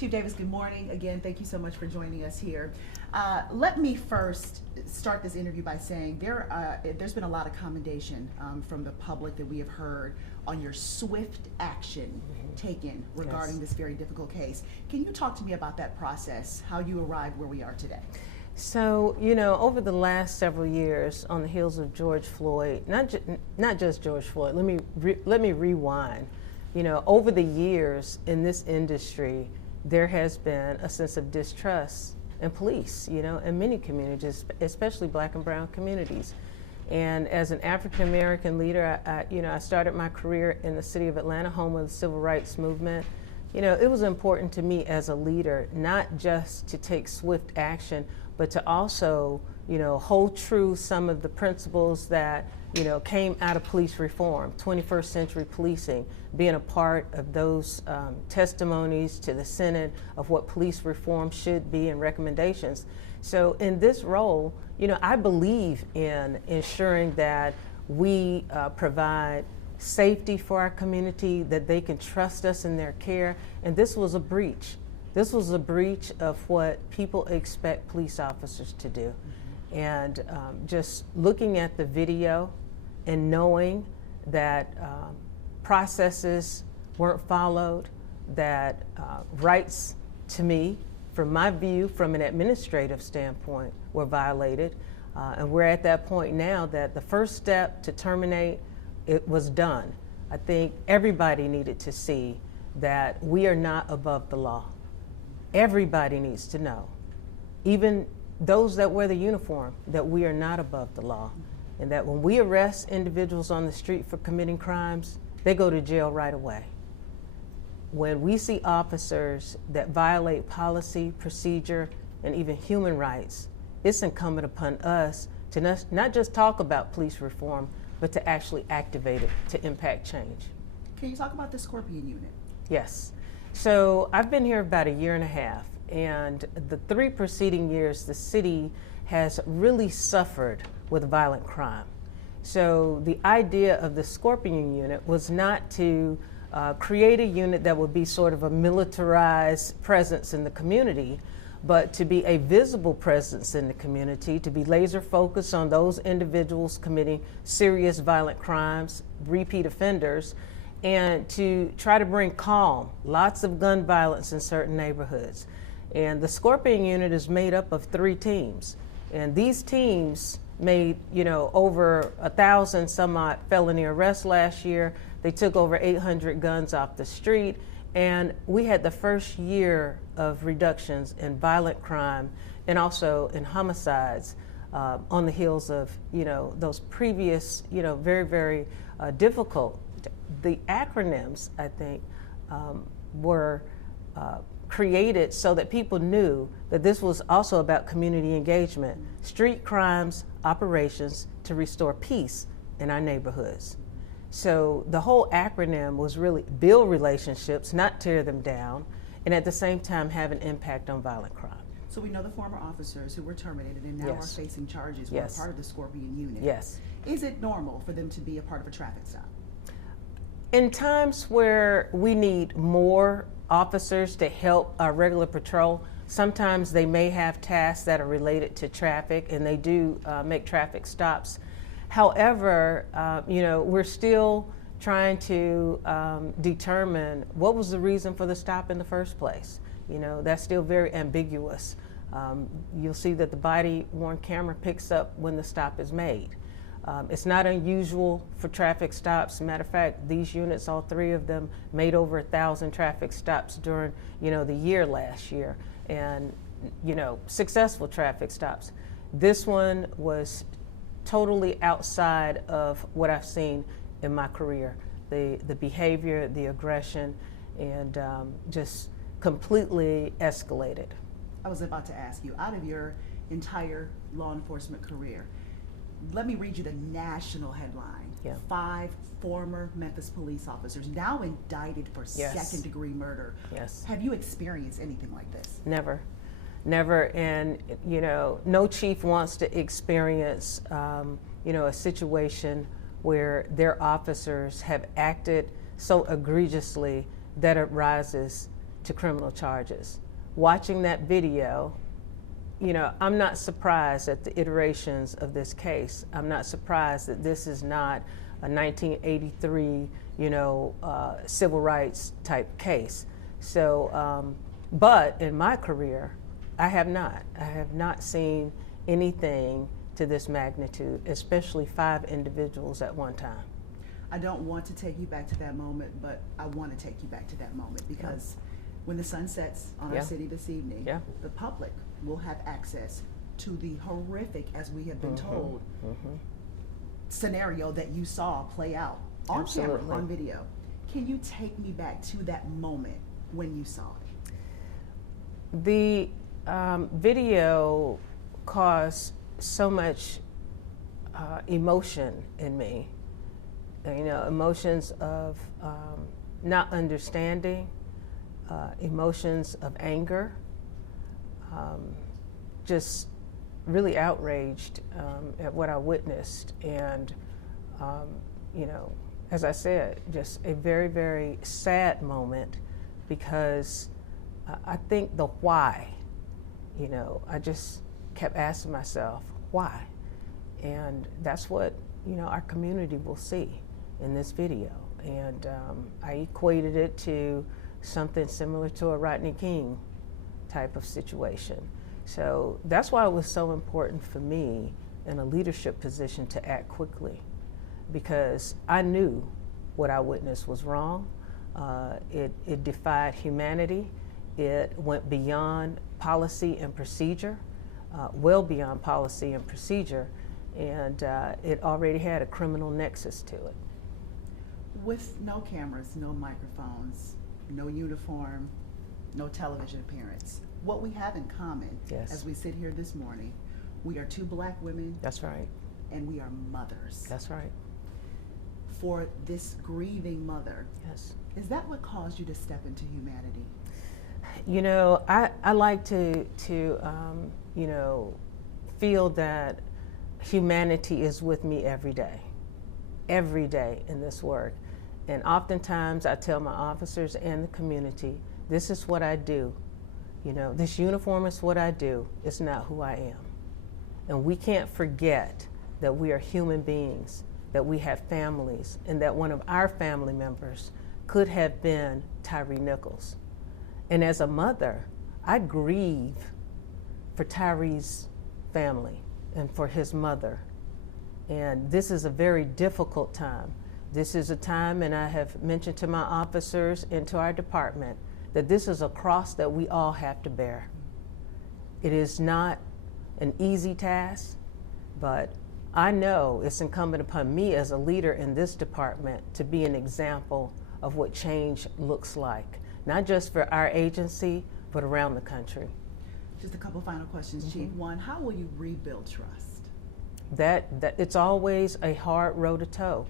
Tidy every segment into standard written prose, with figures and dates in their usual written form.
Chief Davis, good morning. Again, thank you so much for joining us here. Let me first start this interview by saying there's been a lot of commendation from the public that we have heard on your swift action taken regarding this very difficult case. Can you talk to me about that process, how you arrived where we are today? So, over the last several years, on the heels of George Floyd, not just George Floyd, let me rewind. Over the years in this industry, there has been a sense of distrust in police, in many communities, especially Black and brown communities. And as an African American leader, I started my career in the city of Atlanta, home of the civil rights movement. It was important to me as a leader, not just to take swift action, but to also, hold true some of the principles that, came out of police reform, 21st century policing, being a part of those testimonies to the Senate of what police reform should be and recommendations. So in this role, I believe in ensuring that we provide safety for our community, that they can trust us in their care, and this was a breach. This was a breach of what people expect police officers to do. And just looking at the video and knowing that processes weren't followed, that rights to me, from my view, from an administrative standpoint, were violated. And we're at that point now that the first step to terminate it was done. I think everybody needed to see that we are not above the law. Everybody needs to know, even those that wear the uniform, that we are not above the law. And that when we arrest individuals on the street for committing crimes, they go to jail right away. When we see officers that violate policy, procedure, and even human rights, it's incumbent upon us to not just talk about police reform, but to actually activate it to impact change. Can you talk about the Scorpion unit? Yes. So I've been here about a year and a half, and the 3 preceding years, the city has really suffered with violent crime. So the idea of the Scorpion unit was not to create a unit that would be sort of a militarized presence in the community, but to be a visible presence in the community, to be laser focused on those individuals committing serious violent crimes, repeat offenders, and to try to bring calm, lots of gun violence in certain neighborhoods. And the Scorpion unit is made up of 3 teams. And these teams made, over 1,000 some odd felony arrests last year. They took over 800 guns off the street. And we had the first year of reductions in violent crime and also in homicides on the heels of, those previous, very, very difficult. The acronyms, I think, were created so that people knew that this was also about community engagement, street crimes, operations to restore peace in our neighborhoods. So the whole acronym was really build relationships, not tear them down, and at the same time have an impact on violent crime. So we know the former officers who were terminated and now are facing charges were part of the Scorpion unit. Yes. Is it normal for them to be a part of a traffic stop? In times where we need more officers to help our regular patrol, sometimes they may have tasks that are related to traffic, and they do make traffic stops. However, we're still trying to determine what was the reason for the stop in the first place. That's still very ambiguous. You'll see that the body-worn camera picks up when the stop is made. It's not unusual for traffic stops. Matter of fact, these units, all 3 of them, made over 1,000 traffic stops during, the year last year, and, successful traffic stops. This one was totally outside of what I've seen in my career. The behavior, the aggression, and just completely escalated. I was about to ask you, out of your entire law enforcement career, let me read you the national headline. 5 former Memphis police officers now indicted for second-degree murder. Yes. Have you experienced anything like this? Never. And, no chief wants to experience, a situation where their officers have acted so egregiously that it rises to criminal charges. Watching that video, you know, I'm not surprised at the iterations of this case. I'm not surprised that this is not a 1983, you know, civil rights type case. So, but in my career, I have not seen anything to this magnitude, especially 5 individuals at one time. I don't want to take you back to that moment, but I want to take you back to that moment because when the sun sets on our city this evening, the public will have access to the horrific, as we have been told, scenario that you saw play out on camera, on video. Can you take me back to that moment when you saw it? The video caused so much emotion in me. You know, emotions of not understanding, emotions of anger, just really outraged at what I witnessed. And, you know, as I said, just a very, very sad moment because I think the why, you know, I just kept asking myself, why? And that's what, you know, our community will see in this video. And I equated it to something similar to a Rodney King type of situation. So that's why it was so important for me in a leadership position to act quickly, because I knew what I witnessed was wrong. It defied humanity. It went beyond policy and procedure, well beyond policy and procedure, and it already had a criminal nexus to it. With no cameras, no microphones, no uniform, no television appearance, what we have in common as we sit here this morning, we are 2 Black women. That's right. And we are mothers. That's right. For this grieving mother, yes, is that what caused you to step into humanity? You know, I like to you know, feel that humanity is with me every day in this work. And oftentimes I tell my officers and the community, this is what I do. You know, this uniform is what I do. It's not who I am. And we can't forget that we are human beings, that we have families, and that one of our family members could have been Tyre Nichols. And as a mother, I grieve for Tyre's family and for his mother. And this is a very difficult time. This is a time, and I have mentioned to my officers and to our department, that this is a cross that we all have to bear. It is not an easy task, but I know it's incumbent upon me as a leader in this department to be an example of what change looks like, not just for our agency, but around the country. Just a couple final questions, Chief. One, how will you rebuild trust? That it's always a hard road to toe,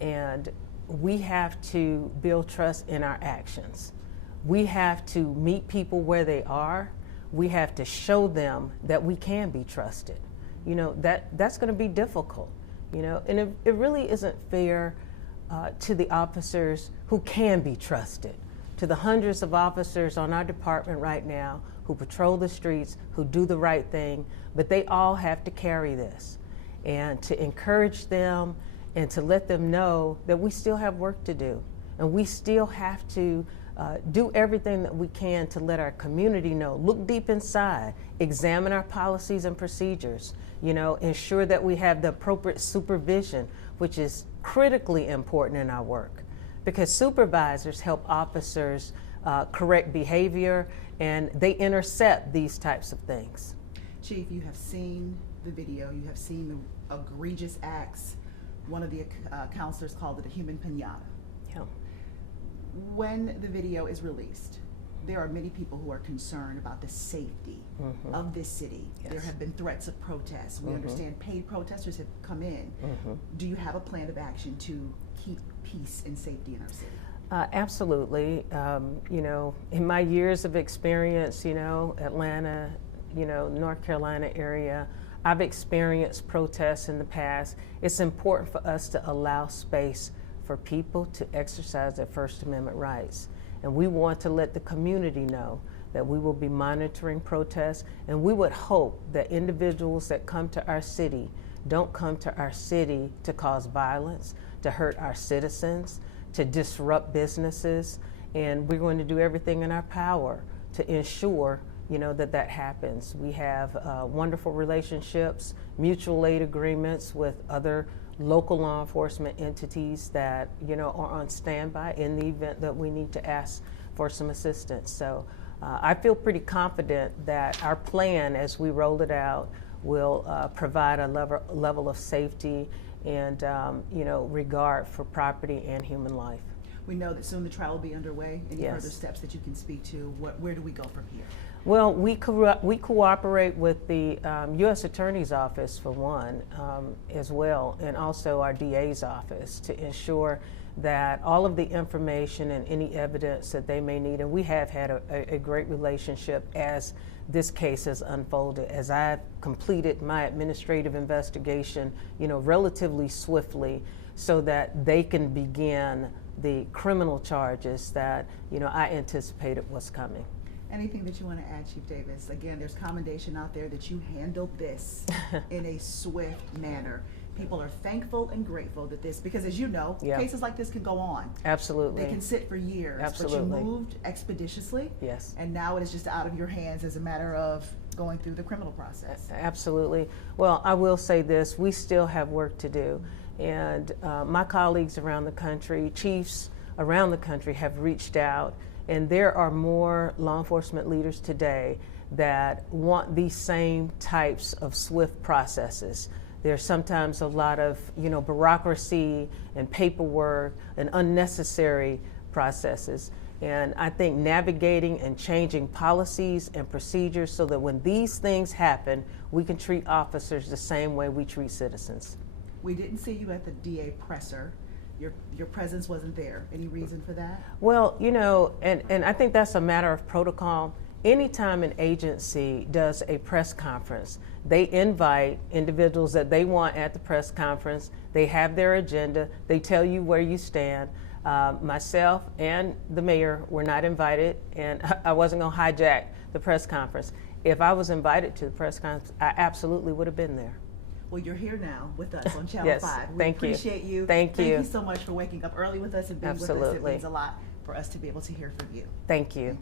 and we have to build trust in our actions. We have to meet people where they are. We have to show them that we can be trusted. You know, that's going to be difficult, you know, and it really isn't fair to the officers who can be trusted, to the hundreds of officers on our department right now who patrol the streets, who do the right thing, but they all have to carry this. And to encourage them and to let them know that we still have work to do, and we still have to do everything that we can to let our community know, look deep inside, examine our policies and procedures, you know, ensure that we have the appropriate supervision, which is critically important in our work, because supervisors help officers correct behavior, and they intercept these types of things. Chief, you have seen the video, you have seen the egregious acts. One of the counselors called it a human pinata. Yeah. When the video is released, there are many people who are concerned about the safety of this city. Yes. There have been threats of protests. We understand paid protesters have come in. Do you have a plan of action to keep peace and safety in our city? Absolutely. You know, in my years of experience, you know, Atlanta, you know, North Carolina area, I've experienced protests in the past. It's important for us to allow space for people to exercise their First Amendment rights. And we want to let the community know that we will be monitoring protests, and we would hope that individuals that come to our city don't come to our city to cause violence, to hurt our citizens, to disrupt businesses, and we're going to do everything in our power to ensure that happens. We have wonderful relationships, mutual aid agreements with other local law enforcement entities that are on standby in the event that we need to ask for some assistance. So I feel pretty confident that our plan, as we roll it out, will provide a level of safety and regard for property and human life. We know that soon the trial will be underway. Any Yes. further steps that you can speak to? Where do we go from here? Well, we cooperate with the U.S. Attorney's Office, for one, as well, and also our DA's office, to ensure that all of the information and any evidence that they may need, and we have had a great relationship as this case has unfolded, as I've completed my administrative investigation, relatively swiftly, so that they can begin the criminal charges that, I anticipated was coming. Anything that you want to add, Chief Davis? Again, there's commendation out there that you handled this in a swift manner. People are thankful and grateful that because as you know, Yeah. cases like this can go on. Absolutely. They can sit for years. Absolutely. But you moved expeditiously. Yes. And now it is just out of your hands as a matter of going through the criminal process. Absolutely. Well, I will say this, we still have work to do. And my colleagues around the country, chiefs around the country, have reached out, and there are more law enforcement leaders today that want these same types of swift processes. There's sometimes a lot of bureaucracy and paperwork and unnecessary processes. And I think navigating and changing policies and procedures so that when these things happen, we can treat officers the same way we treat citizens. We didn't see you at the DA presser. Your presence wasn't there. Any reason for that? Well, and I think that's a matter of protocol. Anytime an agency does a press conference, they invite individuals that they want at the press conference. They have their agenda. They tell you where you stand. Myself and the mayor were not invited, and I wasn't going to hijack the press conference. If I was invited to the press conference, I absolutely would have been there. Well, you're here now with us on Channel Yes, 5. We thank you. appreciate you. Thank you. Thank you so much for waking up early with us and being with us. It Absolutely. means a lot for us to be able to hear from you. Thank you.